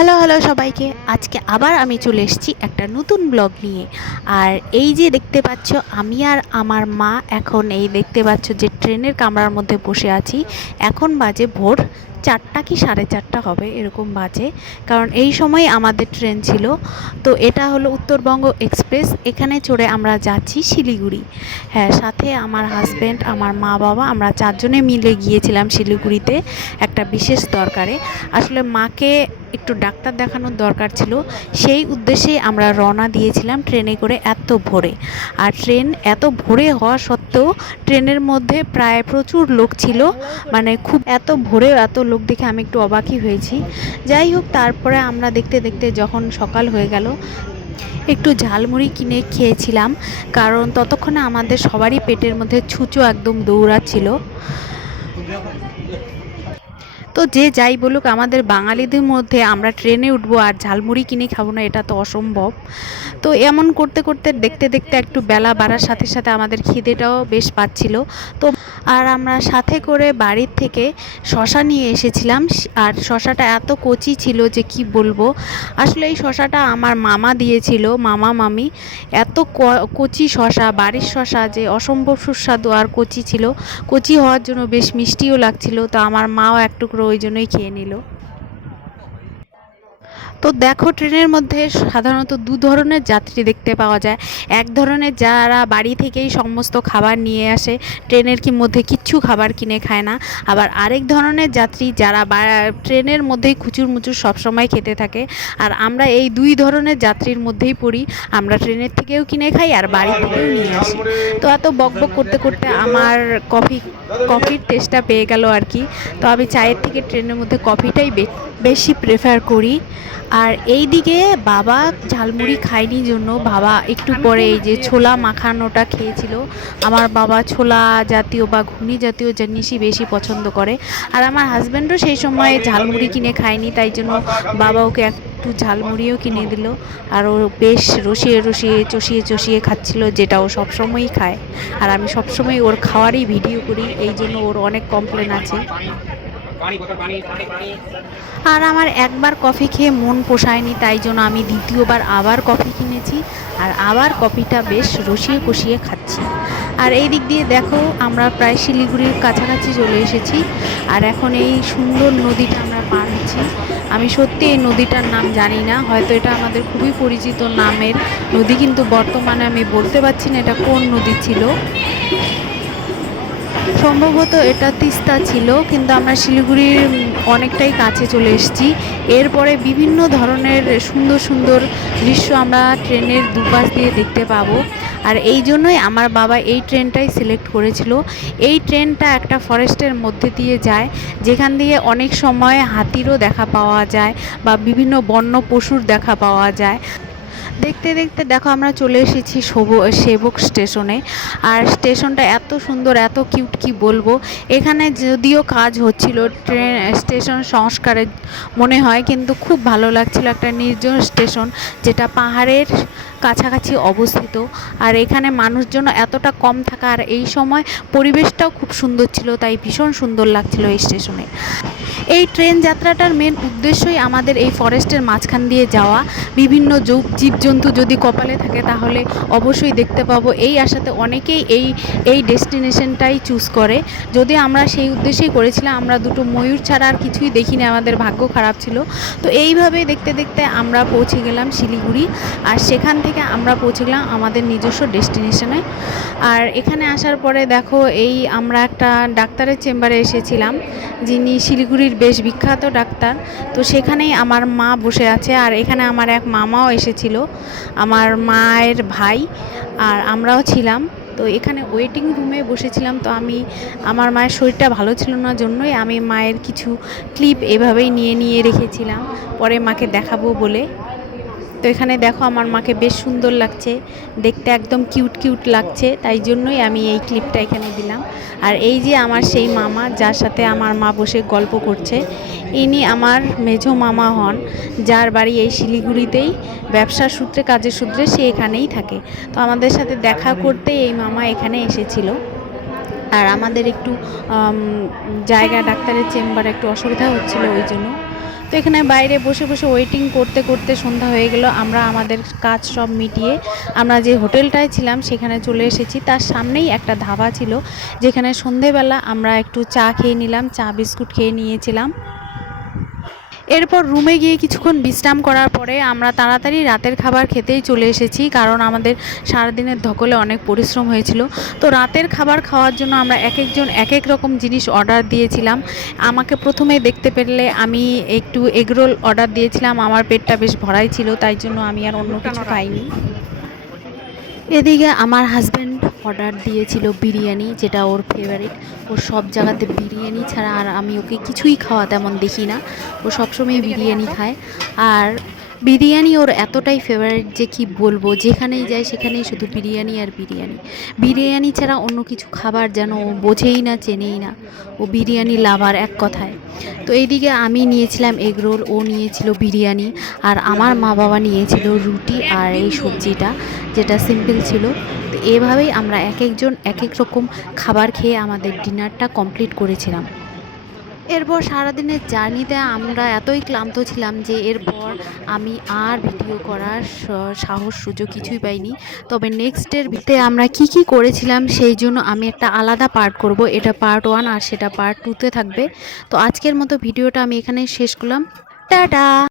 Hello hello সবাইকে, আজকে আবার আমি চলে এসেছি একটা নতুন ব্লগ নিয়ে। আর এই যে দেখতে পাচ্ছ, আমি আর আমার মা এখন এই দেখতে পাচ্ছ যে ট্রেনের কামরার মধ্যে বসে আছি। এখন বাজে ভোর 4টা কি 4:30 হবে এরকম বাজে, কারণ এই সময় আমাদের ট্রেন ছিল। তো এটা হলো উত্তরবঙ্গ এক্সপ্রেস, এখানে চড়ে আমরা যাচ্ছি শিলিগুড়ি। হ্যাঁ, সাথে আমার হাজব্যান্ড, আমার মা বাবা, আমরা চারজনে মিলে গিয়েছিলাম শিলিগুড়িতে একটা বিশেষ দরকারে। আসলে মাকে একটু ডাক্তার দেখানোর দরকার ছিল, সেই উদ্দেশ্যেই আমরা রওনা দিয়েছিলাম ট্রেনে করে এত ভোরে। আর ট্রেন এত ভোরে হওয়া সত্ত্বেও ট্রেনের মধ্যে প্রায় প্রচুর লোক ছিল, মানে খুব এত ভোরে এত লোক দেখে আমি একটু অবাকই হয়েছি। যাই হোক, তারপরে আমরা দেখতে দেখতে যখন সকাল হয়ে গেল, একটু ঝালমুড়ি কিনে খেয়েছিলাম, কারণ ততক্ষণে আমাদের সবারই পেটের মধ্যে ছুঁচো একদম দৌড়াচ্ছিল। তো যে যাই বলুক, আমাদের বাঙালিদের মধ্যে আমরা ট্রেনে উঠবো আর ঝালমুড়ি কিনে খাবো না, এটা তো অসম্ভব। তো এমন করতে করতে দেখতে দেখতে একটু বেলা বাড়ার সাথে সাথে আমাদের খিদেটাও বেশ পাচ্ছিল। তো আর আমরা সাথে করে বাড়ির থেকে শশা নিয়ে এসেছিলাম। আর শশাটা এত কচি ছিল যে কি বলবো। আসলে এই শশাটা আমার মামা দিয়েছিল, মামা মামি। এত কচি শশা, বাড়ির শশা, যে অসম্ভব সুস্বাদু আর কচি ছিল। কচি হওয়ার জন্য বেশ মিষ্টিও লাগছিল। তো আমার মাও এক টুকরো ওই জন্যই খেয়ে নিল। তো দেখো, ট্রেনের মধ্যে সাধারণত দু ধরনের যাত্রী দেখতে পাওয়া যায়। এক ধরনের যারা বাড়ি থেকেই সমস্ত খাবার নিয়ে আসে, ট্রেনের মধ্যে কিচ্ছু খাবার কিনে খায় না। আবার আরেক ধরনের যাত্রী যারা ট্রেনের মধ্যেই খুচুর মুচুর সবসময় খেতে থাকে। আর আমরা এই দুই ধরনের যাত্রীর মধ্যেই পড়ি। আমরা ট্রেনের থেকেও কিনে খাই আর বাড়ি থেকেও নিয়ে আসি। তো এত বকবক করতে করতে আমার কফির টেস্টটা পেয়ে গেল আর কি। তো আমি চায়ের থেকে ট্রেনের মধ্যে কফিটাই বেশি প্রেফার করি। আর এই দিকে বাবা ঝালমুড়ি খায়নি জন্য বাবা একটু পরে এই যে ছোলা মাখানোটা খেয়েছিল। আমার বাবা ছোলা জাতীয় বা ঘুগনি জাতীয় জিনিসই বেশি পছন্দ করে। আর আমার হাজব্যান্ডও সেই সময় ঝালমুড়ি কিনে খায়নি, তাই জন্য বাবা ওকে একটু ঝালমুড়িও কিনে দিল। আর ও বেশ রসিয়ে রসিয়ে চষিয়ে চষিয়ে খাচ্ছিল, যেটা ও সবসময়ই খায়। আর আমি সবসময় ওর খাওয়ারই ভিডিও করি, এই জন্য ওর অনেক কমপ্লেন আছে। আর আমার একবার কফি খেয়ে মন পোষায়নি, তাই জন্য আমি দ্বিতীয়বার আবার কফি কিনেছি। আর আবার কফিটা বেশ রসিয়ে কষিয়ে খাচ্ছি। আর এই দিক দিয়ে দেখো, আমরা প্রায় শিলিগুড়ির কাছাকাছি চলে এসেছি। আর এখন এই সুন্দর নদীটা আমরা পার হচ্ছি। আমি সত্যি এই নদীটার নাম জানি না, হয়তো এটা আমাদের খুবই পরিচিত নামের নদী, কিন্তু বর্তমানে আমি বলতে পারছি না এটা কোন নদী ছিল। সম্ভবত এটা তিস্তা ছিল, কিন্তু আমরা শিলিগুড়ির অনেকটাই কাছে চলে এসেছি। এরপরে বিভিন্ন ধরনের সুন্দর সুন্দর দৃশ্য আমরা ট্রেনের দুপাশ দিয়ে দেখতে পাবো। আর এই জন্যই আমার বাবা এই ট্রেনটাই সিলেক্ট করেছিল। এই ট্রেনটা একটা ফরেস্টের মধ্যে দিয়ে যায়, যেখান দিয়ে অনেক সময় হাতিরও দেখা পাওয়া যায় বা বিভিন্ন বন্য পশুর দেখা পাওয়া যায়। দেখতে দেখতে দেখো, আমরা চলে এসেছি সেবক স্টেশনে। আর স্টেশনটা এত সুন্দর, এত কিউট, কি বলবো। এখানে যদিও কাজ হচ্ছিল ট্রেন স্টেশন সংস্কারের মনে হয়, কিন্তু খুব ভালো লাগছিল। একটা নির্জন স্টেশন, যেটা পাহাড়ের কাছাকাছি অবস্থিত। আর এখানে মানুষজন এতটা কম থাকা, আর এই সময় পরিবেশটাও খুব সুন্দর ছিল, তাই ভীষণ সুন্দর লাগছিল এই স্টেশনে। এই ট্রেন যাত্রাটার মেন উদ্দেশ্যই আমাদের এই ফরেস্টের মাঝখান দিয়ে যাওয়া। বিভিন্ন জীবজন্তু যদি কপালে থাকে তাহলে অবশ্যই দেখতে পাবো, এই আশাতে অনেকেই এই ডেস্টিনেশনটাই চুজ করে। যদি আমরা সেই উদ্দেশ্যেই করেছিলাম, আমরা দুটো ময়ূর ছাড়া আর কিছুই দেখিনি, আমাদের ভাগ্য খারাপ ছিল। তো এইভাবে দেখতে দেখতে আমরা পৌঁছে গেলাম শিলিগুড়ি। আর সেখান থেকে আমরা পৌঁছে গেলাম আমাদের নিজস্ব ডেস্টিনেশনে। আর এখানে আসার পরে দেখো, আমরা একটা ডাক্তারের চেম্বারে এসেছিলাম, যিনি শিলিগুড়ির বেশ বিখ্যাত ডাক্তার। তো সেখানেই আমার মা বসে আছে। আর এখানে আমার এক মামাও এসেছিল, আমার মায়ের ভাই, আর আমরাও ছিলাম। তো এখানে ওয়েটিং রুমে বসেছিলাম। তো আমার মায়ের শরীরটা ভালো ছিল না জন্যই আমি মায়ের কিছু ক্লিপ এভাবেই নিয়ে নিয়ে রেখেছিলাম, পরে মাকে দেখাবো বলে। তো এখানে দেখো, আমার মাকে বেশ সুন্দর লাগছে দেখতে, একদম কিউট কিউট লাগছে, তাই জন্যই আমি এই ক্লিপটা এখানে দিলাম। আর এই যে আমার সেই মামা, যার সাথে আমার মা বসে গল্প করছে, ইনি আমার মেঝো মামা হন, যার বাড়ি এই শিলিগুড়িতেই। ব্যবসার সূত্রে, কাজের সূত্রে সে এখানেই থাকে। তো আমাদের সাথে দেখা করতে এই মামা এখানে এসেছিল। আর আমাদের একটু ডাক্তারের চেম্বারে একটু অসুবিধা হচ্ছিল, ওই জন্য। তো এখানে বাইরে বসে বসে ওয়েটিং করতে করতে সন্ধ্যা হয়ে গেল। আমরা আমাদের কাজ সব মিটিয়ে আমরা যে হোটেলটায় ছিলাম সেখানে চলে এসেছি। তার সামনেই একটা ধাবা ছিল, যেখানে সন্ধেবেলা আমরা একটু চা খেয়ে নিলাম, চা বিস্কুট খেয়ে নিয়েছিলাম। এরপর রুমে গিয়ে কিছুক্ষণ বিশ্রাম করার পরে আমরা তাড়াতাড়ি রাতের খাবার খেতেই চলে এসেছি, কারণ আমাদের সারাদিনের ধকলে অনেক পরিশ্রম হয়েছিল। তো রাতের খাবার খাওয়ার জন্য আমরা এক একজন এক এক রকম জিনিস অর্ডার দিয়েছিলাম। আমাকে প্রথমে দেখতে পেলে আমি একটু এগরোল অর্ডার দিয়েছিলাম, আমার পেটটা বেশ ভরাই ছিল, তাই জন্য আমি আর অন্য কিছু খাইনি। এদিকে আমার হাজব্যান্ড অর্ডার দিয়েছিল বিরিয়ানি, যেটা ওর ফেভারিট। ও সব জায়গাতে বিরিয়ানি ছাড়া আর আমি ওকে কিছুই খাওয়া তেমন দেখি না, ও সবসময় বিরিয়ানি খায়। আর বিরিয়ানি ওর এতটাই ফেভারিট যে কি বলবো, যেখানেই যায় সেখানেই শুধু বিরিয়ানি আর বিরিয়ানি। বিরিয়ানি ছাড়া অন্য কিছু খাবার যেন ও বোঝেই না, চেনেই না। ও বিরিয়ানি লাভার এক কথায়। তো এইদিকে আমি নিয়েছিলাম এগরোল, ও নিয়েছিল বিরিয়ানি, আর আমার মা বাবা নিয়েছিল রুটি আর এই সবজিটা, যেটা সিম্পল ছিল। তো এভাবেই আমরা এক একজন এক এক রকম খাবার খেয়ে আমাদের ডিনারটা কমপ্লিট করেছিলাম। এরপর সারাদিনের জার্নিতে আমরা এতই ক্লান্ত ছিলাম যে এরপর আমি আর ভিডিও করার সাহস সুযোগ কিছুই পাইনি। তবে নেক্সটের ভিডিওতে আমরা কি কি করেছিলাম সেই জন্য আমি একটা আলাদা পার্ট করব। এটা পার্ট 1 আর সেটা পার্ট 2তে থাকবে। তো আজকের মতো ভিডিওটা আমি এখানে শেষ করলাম। টাটা।